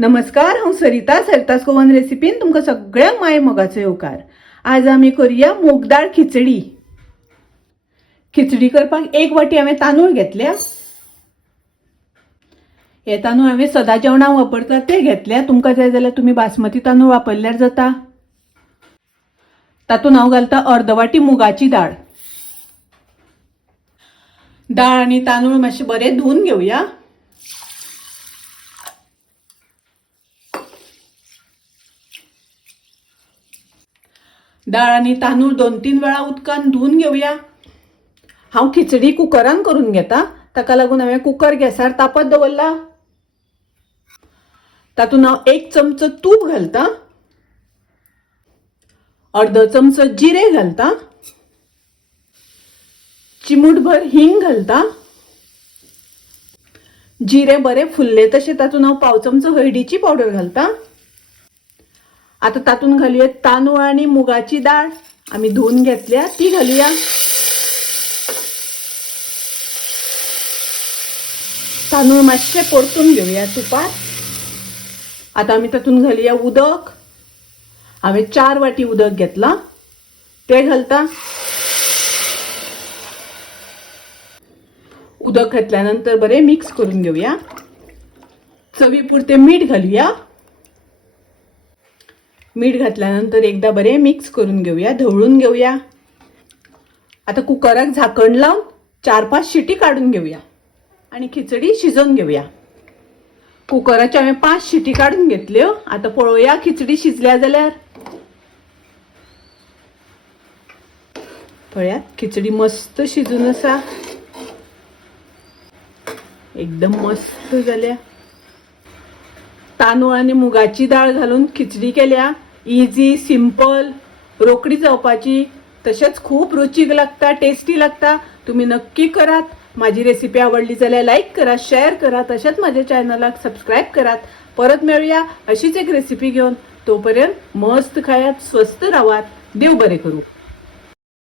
नमस्कार, हांव सरितास गोवन रेसिपीन तुमकां सगळ्यांक माये मोगाचो येवकार। आज आमी करूया मूग दाळ खिचडी। खिचडी करपाक एक वाटी हांवें तांदूळ घेतल्या। हे तांदूळ हांवें सदा जेवणाक वापरता ते घेतल्या। तुमकां जाय जाल्यार तुमी बासमती तांदूळ वापरल्यार जाता। तातूंत हांव घालता अर्द वाटी मुगाची दाळ। दाळ आनी तांदूळ मातशे बरे धुवन घेवया। दाळ आनी तांदूळ 2-3 वेळा उदकान धुवन घेवया। हांव खिचडी कुकरान करून घेता, ताका लागून हांवें कुकर गॅसार तापत दवरला। तातूंत हांव 1 चमचो तूप घालता, अर्द चमचो जिरे घालता, चिमूटभर हिंग घालता। जिरे बरे फुल्ले तशे तातूंत हांव पाव चमचो हळदीची पावडर घालता। आता तातूंत घालूया तांदूळ आणि मुगाची दाळ आमी धुवन घेतल्या ती घालूया। तांदूळ मातशे परतून घेवया तुपात। आता आमी तातूंत घालूया उदक। हांवें 4 वाटी उदक घेतला ते घालता। उदक घातल्यानंतर बरे मिक्स करून घेवया। चवी पुरते मीठ घालूया। मीठ घातल्यानंतर एकदा बरे मिक्स करून घेवया, ढवळून घेवया। आता कुकराक झाकण लावून 4-5 शिटी काढून घेवया आणि खिचडी शिजवून घेवया। कुकराच्या हांवें 5 शिटी काढून घेतल्यो। आता पळोवया खिचडी शिजल्या जाल्यार। पळयात खिचडी मस्त शिजून आसा, एकदम मस्त जाल्या। तांदूळ आणि मुगाची दाळ घालून खिचडी केल्या। इजी, सिंपल, रोकडी जावपाची, तशेंच खूप रुचीक लागता, टेस्टी लागता। तुम्ही नक्की करात। माझी रेसिपी आवडली जाल्यार लाईक करा, शेअर करा, तशेंच माझ्या चॅनलाक सबस्क्राईब करात। परत मेळूया अशीच एक रेसिपी घेऊन। तोपर्यंत मस्त खायात, स्वस्त राहात, देव बरे करू।